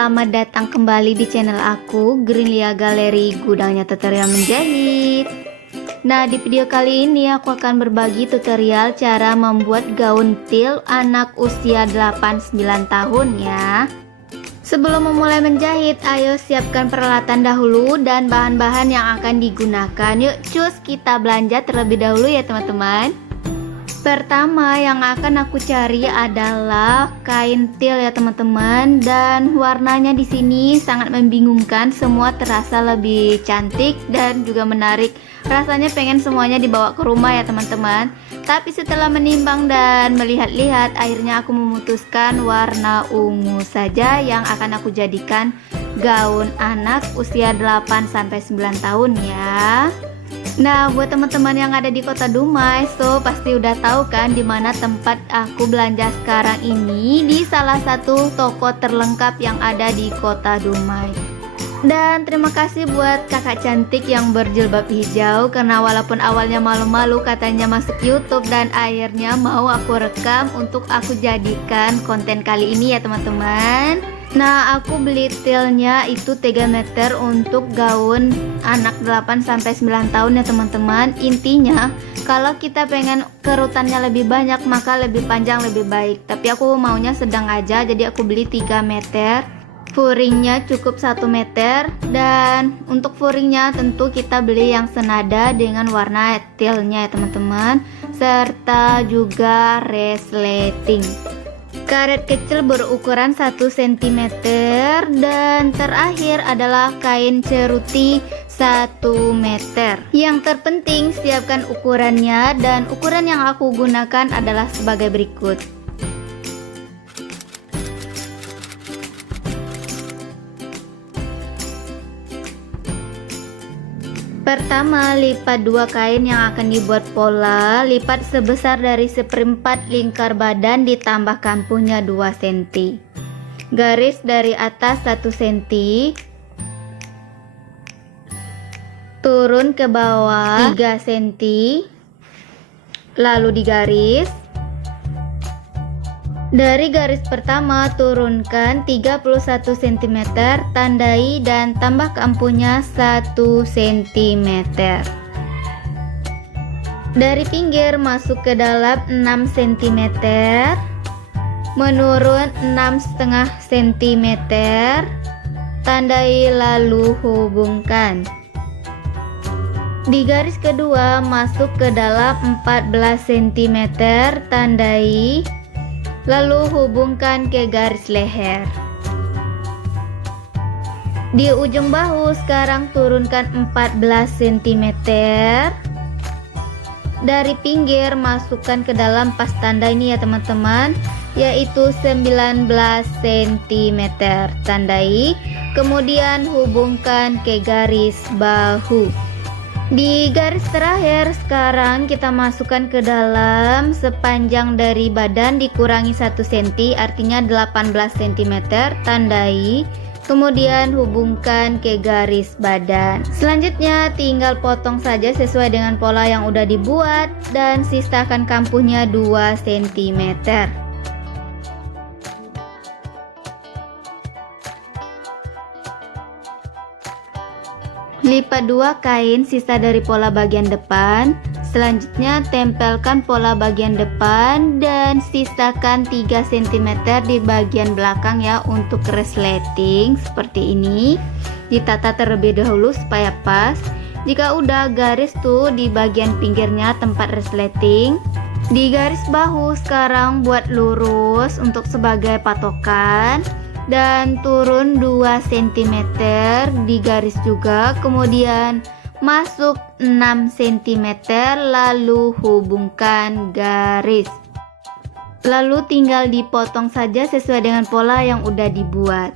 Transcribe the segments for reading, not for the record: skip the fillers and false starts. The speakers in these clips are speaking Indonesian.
selamat datang kembali di channel aku, Greenlia Galeri, gudangnya tutorial menjahit. Nah, di video kali ini aku akan berbagi tutorial cara membuat gaun til anak usia 8-9 tahun ya. Sebelum memulai menjahit, ayo siapkan peralatan dahulu dan bahan-bahan yang akan digunakan. Yuk cus, kita belanja terlebih dahulu ya teman-teman. Pertama yang akan aku cari adalah kain til ya teman-teman, dan warnanya di sini sangat membingungkan, semua terasa lebih cantik dan juga menarik. Rasanya pengen semuanya dibawa ke rumah ya teman-teman. Tapi setelah menimbang dan melihat-lihat, akhirnya aku memutuskan warna ungu saja yang akan aku jadikan gaun anak usia 8-9 tahun ya. Nah, buat teman-teman yang ada di kota Dumai, so pasti udah tahu kan di mana tempat aku belanja sekarang ini, di salah satu toko terlengkap yang ada di kota Dumai. Dan terima kasih buat kakak cantik yang berjilbab hijau, karena walaupun awalnya malu-malu katanya masuk YouTube, dan akhirnya mau aku rekam untuk aku jadikan konten kali ini ya teman-teman. Nah, aku beli tilnya itu 3 meter untuk gaun anak 8-9 tahun ya teman-teman. Intinya kalau kita pengen kerutannya lebih banyak maka lebih panjang lebih baik. Tapi aku maunya sedang aja, jadi aku beli 3 meter. Furingnya cukup 1 meter, dan untuk furingnya tentu kita beli yang senada dengan warna tilnya ya teman-teman, serta juga resleting. Karet kecil berukuran 1 cm, dan terakhir adalah kain ceruti 1 meter. Yang terpenting siapkan ukurannya, dan ukuran yang aku gunakan adalah sebagai berikut. Pertama, lipat 2 kain yang akan dibuat pola. Lipat sebesar dari 1/4 lingkar badan ditambah kampuhnya 2 cm. Garis dari atas 1 cm, turun ke bawah 3 cm, lalu digaris. Dari garis pertama turunkan 31 cm, tandai dan tambah kampuhnya 1 cm. Dari pinggir masuk ke dalam 6 cm, menurun 6,5 cm, tandai lalu hubungkan. Di garis kedua masuk ke dalam 14 cm, tandai lalu hubungkan ke garis leher. Di ujung bahu sekarang turunkan 14 cm. Dari pinggir masukkan ke dalam pas tanda ini ya teman-teman, yaitu 19 cm, tandai, kemudian hubungkan ke garis bahu. Di garis terakhir sekarang kita masukkan ke dalam sepanjang dari badan dikurangi 1 cm, artinya 18 cm, tandai, kemudian hubungkan ke garis badan. Selanjutnya tinggal potong saja sesuai dengan pola yang udah dibuat, dan sisakan kampuhnya 2 cm. Lipat 2 kain sisa dari pola bagian depan. Selanjutnya tempelkan pola bagian depan dan sisakan 3 cm di bagian belakang ya untuk resleting seperti ini. Ditata terlebih dahulu supaya pas. Jika udah, garis tuh di bagian pinggirnya tempat resleting. Di garis bahu sekarang buat lurus untuk sebagai patokan, dan turun 2 cm di garis juga, kemudian masuk 6 cm, lalu hubungkan garis. Lalu tinggal dipotong saja sesuai dengan pola yang udah dibuat.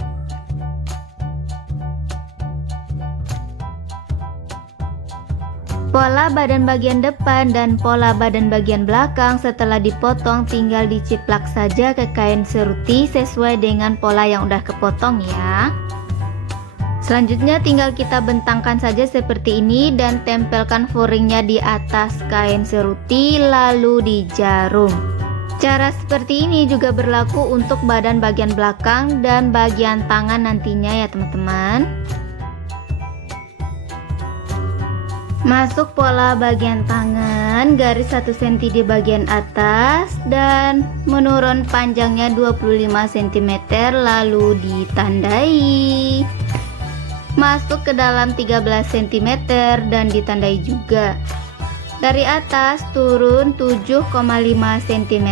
Pola badan bagian depan dan pola badan bagian belakang setelah dipotong tinggal diciplak saja ke kain seruti sesuai dengan pola yang udah kepotong ya. Selanjutnya tinggal kita bentangkan saja seperti ini dan tempelkan furingnya di atas kain seruti lalu dijarum. Cara seperti ini juga berlaku untuk badan bagian belakang dan bagian tangan nantinya ya teman-teman. Masuk pola bagian tangan, garis 1 cm di bagian atas dan menurun panjangnya 25 cm lalu ditandai. Masuk ke dalam 13 cm dan ditandai juga. Dari atas turun 7,5 cm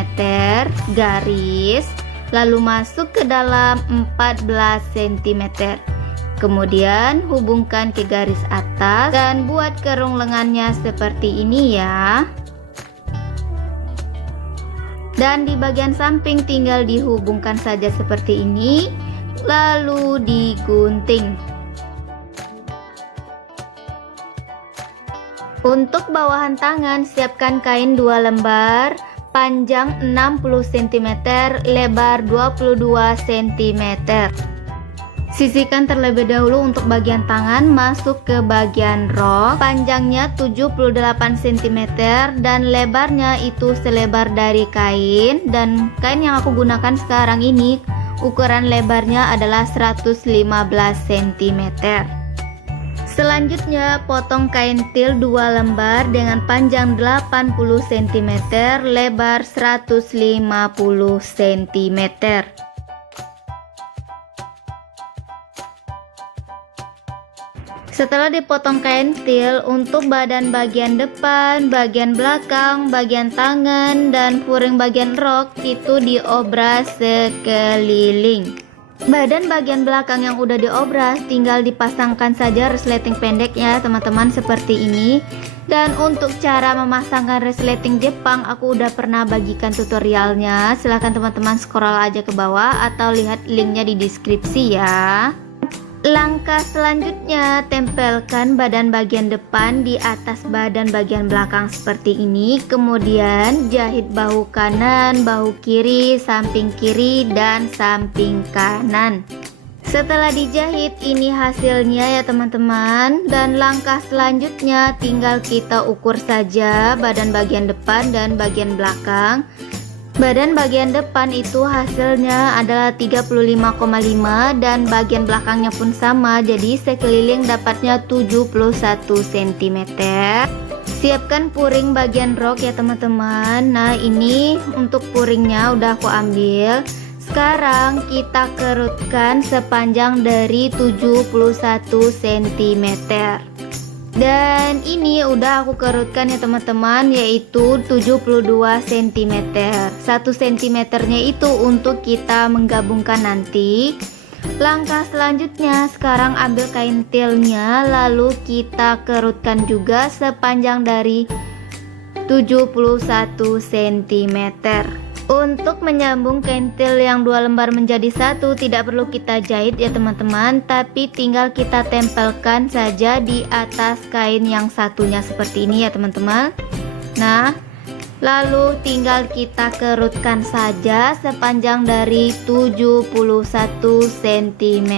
garis, lalu masuk ke dalam 14 cm. Kemudian hubungkan ke garis atas dan buat kerung lengannya seperti ini ya. Dan di bagian samping tinggal dihubungkan saja seperti ini, lalu digunting. Untuk bawahan tangan, siapkan kain 2 lembar, panjang 60 cm, lebar 22 cm. Sisihkan terlebih dahulu untuk bagian tangan, masuk ke bagian rok, panjangnya 78 cm dan lebarnya itu selebar dari kain, dan kain yang aku gunakan sekarang ini ukuran lebarnya adalah 115 cm. Selanjutnya potong kain til 2 lembar dengan panjang 80 cm, lebar 150 cm. Setelah dipotong kain til, untuk badan bagian depan, bagian belakang, bagian tangan, dan puring bagian rok itu diobras sekeliling. Badan bagian belakang yang udah diobras tinggal dipasangkan saja resleting pendeknya teman-teman seperti ini. Dan untuk cara memasangkan resleting Jepang aku udah pernah bagikan tutorialnya, silahkan teman-teman scroll aja ke bawah atau lihat linknya di deskripsi ya. Langkah selanjutnya, tempelkan badan bagian depan di atas badan bagian belakang seperti ini. Kemudian jahit bahu kanan, bahu kiri, samping kiri, dan samping kanan. Setelah dijahit, ini hasilnya ya teman-teman. Dan langkah selanjutnya tinggal kita ukur saja badan bagian depan dan bagian belakang. Badan bagian depan itu hasilnya adalah 35,5 dan bagian belakangnya pun sama, jadi sekeliling dapatnya 71 cm. Siapkan puring bagian rok ya teman-teman. Nah ini untuk puringnya udah aku ambil. Sekarang kita kerutkan sepanjang dari 71 cm. Dan ini udah aku kerutkan ya teman-teman, yaitu 72 cm. 1 cm nya itu untuk kita menggabungkan nanti. Langkah selanjutnya, sekarang ambil kain tilnya, lalu kita kerutkan juga sepanjang dari 71 cm. Untuk menyambung kain til yang 2 lembar menjadi satu tidak perlu kita jahit ya teman-teman, tapi tinggal kita tempelkan saja di atas kain yang satunya seperti ini ya teman-teman. Nah, lalu tinggal kita kerutkan saja sepanjang dari 71 cm.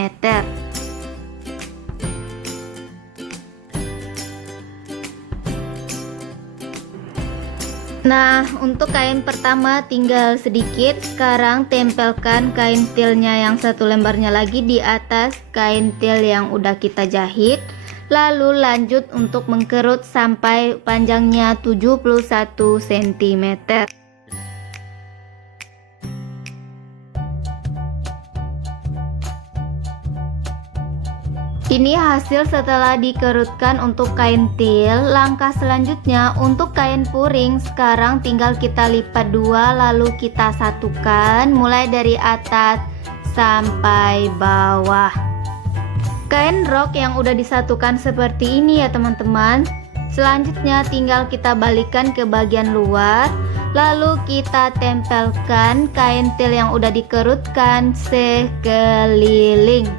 Nah, untuk kain pertama tinggal sedikit. Sekarang tempelkan kain tilnya yang 1 lembarnya lagi di atas kain til yang udah kita jahit. Lalu lanjut untuk mengkerut sampai panjangnya 71 cm. Ini hasil setelah dikerutkan untuk kain til. Langkah selanjutnya untuk kain puring, sekarang tinggal kita lipat 2 lalu kita satukan mulai dari atas sampai bawah. Kain rok yang udah disatukan seperti ini ya teman-teman. Selanjutnya tinggal kita balikkan ke bagian luar, lalu kita tempelkan kain til yang udah dikerutkan sekeliling.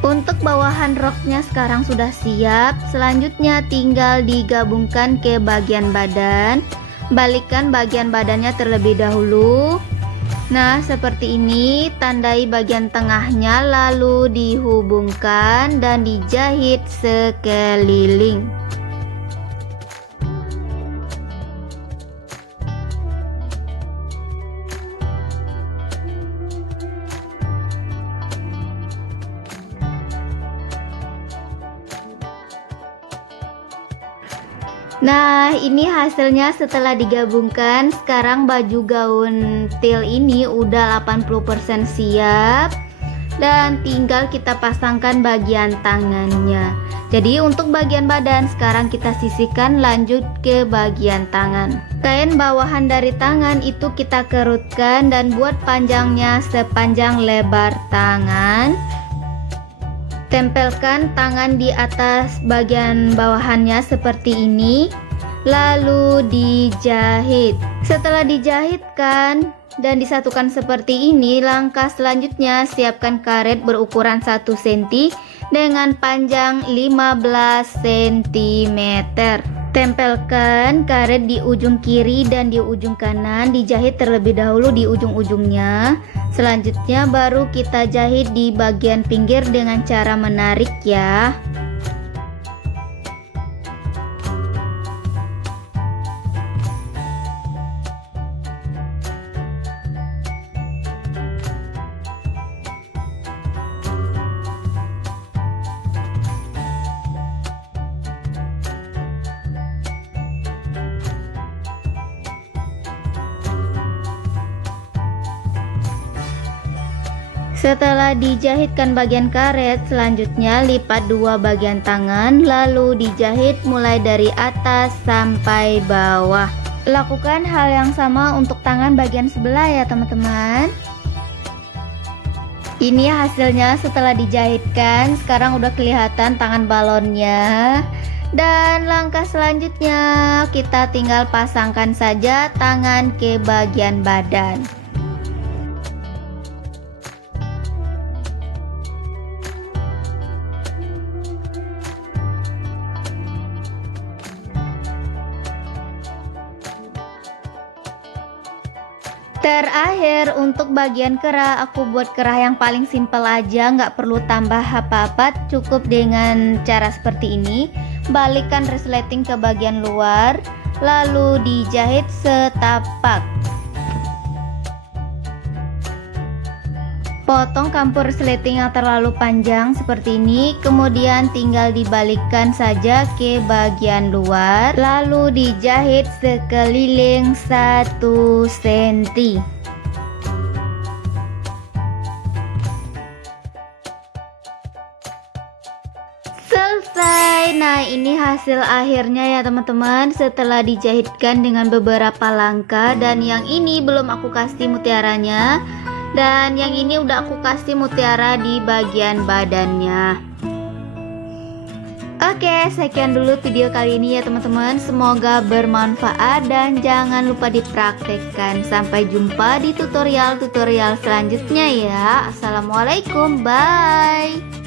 Untuk bawahan roknya sekarang sudah siap. Selanjutnya tinggal digabungkan ke bagian badan. Balikkan bagian badannya terlebih dahulu. Nah, seperti ini, tandai bagian tengahnya lalu dihubungkan dan dijahit sekeliling. Nah, ini hasilnya setelah digabungkan. Sekarang baju gaun til ini udah 80% siap dan tinggal kita pasangkan bagian tangannya. Jadi untuk bagian badan sekarang kita sisihkan, lanjut ke bagian tangan. Kain bawahan dari tangan itu kita kerutkan dan buat panjangnya sepanjang lebar tangan. Tempelkan tangan di atas bagian bawahannya seperti ini, lalu dijahit. Setelah dijahitkan dan disatukan seperti ini, langkah selanjutnya siapkan karet berukuran 1 cm dengan panjang 15 cm. Tempelkan karet di ujung kiri dan di ujung kanan, dijahit terlebih dahulu di ujung-ujungnya. Selanjutnya baru kita jahit di bagian pinggir dengan cara menarik ya. Setelah dijahitkan bagian karet, selanjutnya lipat 2 bagian tangan lalu dijahit mulai dari atas sampai bawah. Lakukan hal yang sama untuk tangan bagian sebelah ya teman-teman. Ini hasilnya setelah dijahitkan. Sekarang udah kelihatan tangan balonnya. Dan langkah selanjutnya kita tinggal pasangkan saja tangan ke bagian badan. Terakhir untuk bagian kerah, aku buat kerah yang paling simpel aja, nggak perlu tambah apa-apa, cukup dengan cara seperti ini. Balikkan resleting ke bagian luar, lalu dijahit setapak. Potong kampur resleting yang terlalu panjang seperti ini, kemudian tinggal dibalikkan saja ke bagian luar, lalu dijahit sekeliling 1 cm. Selesai. Nah, ini hasil akhirnya ya teman-teman, setelah dijahitkan dengan beberapa langkah. Dan yang ini belum aku kasih mutiaranya, dan yang ini udah aku kasih mutiara di bagian badannya. Oke, sekian dulu video kali ini ya teman-teman. Semoga bermanfaat dan jangan lupa dipraktekkan. Sampai jumpa di tutorial-tutorial selanjutnya ya. Assalamualaikum, bye.